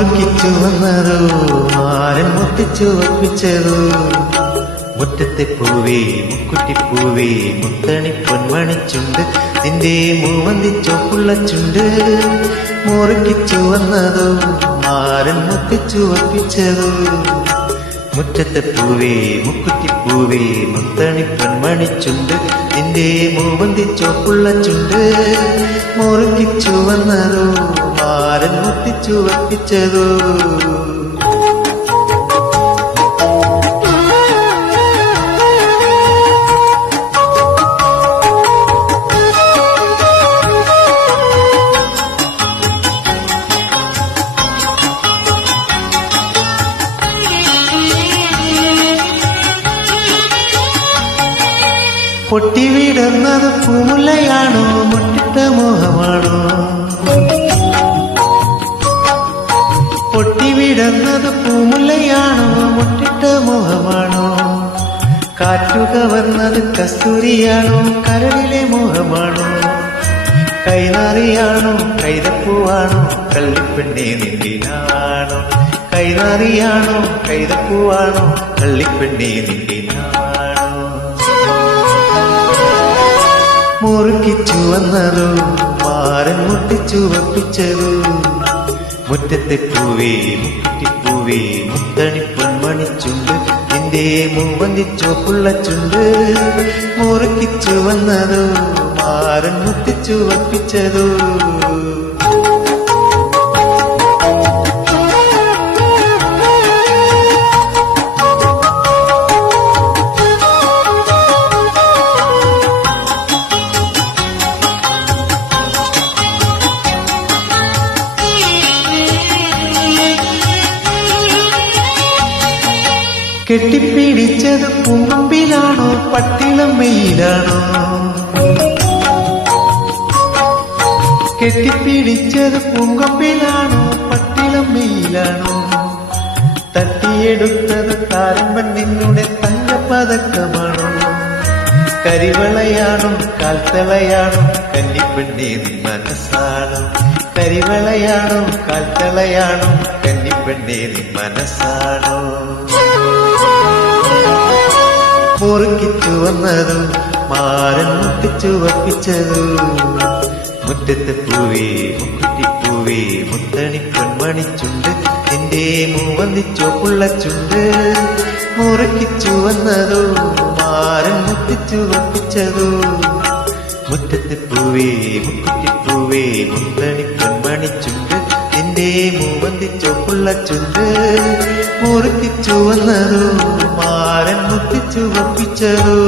മുറുക്കിച്ചു വന്നതോ മാരൻ മുത്തിച്ചു ഒപ്പിച്ചതോ മുറ്റത്തെ പൂവേ മുക്കുറ്റിപ്പൂവേ മുത്തണി പൊന്മണിച്ചുണ്ട് നിന്റെ മൂവന്തി ചോപ്പുള്ള ചുണ്ട് മുറുക്കിച്ചു വന്നതോ മാരൻ മുത്തിച്ചു ഒപ്പിച്ചതോ മുറ്റത്തെ പൂവേ മുക്കുറ്റിപ്പൂവേ മുത്തണി പൊന്മണിച്ചുണ്ട് നിന്റെ മൂവന്തി ചോപ്പുള്ള ചുണ്ട് മുറുക്കിച്ചു വന്നതോ മാരൻ മുത്തിച്ചു ഒപ്പിച്ചതോ പൊട്ടിവിടുന്നത് പൂമുല്ലയാണോ മുട്ടിട്ട മോഹമാണോ പൊട്ടിവിടുന്നത് പൂമുല്ലയാണോ മുട്ടിട്ട മോഹമാണോ കാറ്റുക വന്നത് കസ്തൂരിയാണോ കരളിലെ മോഹമാണോ കൈനാറിയാണോ കൈതപ്പൂവാണോ കള്ളിപ്പെണ്ണെ നിന്നിനാണോ കൈനാറിയാണോ കൈതപ്പൂവാണോ കള്ളിപ്പെണ്ണെ നിന്നിനാണോ മുറുക്കിച്ചു വന്നതോ മാരൻ മുട്ടിച്ചു വപ്പിച്ചതോ മുറ്റത്തെ പൂവേ മുക്കുറ്റിപ്പൂവേ മുത്തണി പൊന്മണിച്ചുണ്ട് നിന്റെ മൂവന്തി ചോപ്പുള്ള ചുണ്ട് മുറുക്കിച്ചു വന്നതോ മാരൻ മുട്ടിച്ചു വപ്പിച്ചതോ കെട്ടിപ്പിടിച്ചത് പൂമ്പമ്പിലാണോ പട്ടിളം വെയിലാണോ കെട്ടിപ്പിടിച്ചത് പൂങ്കമ്പിലാണോ പട്ടിളം വെയിലാണോ തട്ടിയെടുത്തത് താരമ്പൻ നിന്നുടെ തങ്കപ്പതക്കമാണോ കരിവളയാണോ കാൽത്തളയാണോ കന്നിപ്പെണ്ണേ നിൻ മനസ്സാണോ കരിവളയാണോ കാൽത്തളയാണോ കന്നിപ്പെണ്ണേ നിൻ മനസ്സാണോ മുറുക്കിച്ചു വന്നതോ മാരൻ മുട്ടിച്ചു വപ്പിച്ചതോ മുറ്റത്തെ പൂവേ മുക്കുറ്റിപ്പൂവേ മുത്തണി പൊന്മണിച്ചുണ്ട് നിന്റെ മൂവന്തി ചോപ്പുള്ള ചുണ്ട് മുറുക്കിച്ചു വന്നതോ മാരൻ മുട്ടിച്ചു വപ്പിച്ചതോ മുറ്റത്തെ പൂവേ മുക്കുറ്റിപ്പൂവേ മുത്തണി പൊന്മണിച്ചുണ്ട് നിന്റെ മൂവന്തി ചോപ്പുള്ള ചുണ്ട് മുറുക്കിച്ചു വന്നതോ മാരൻ മുട്ടിച്ചു വപ്പിച്ചതോ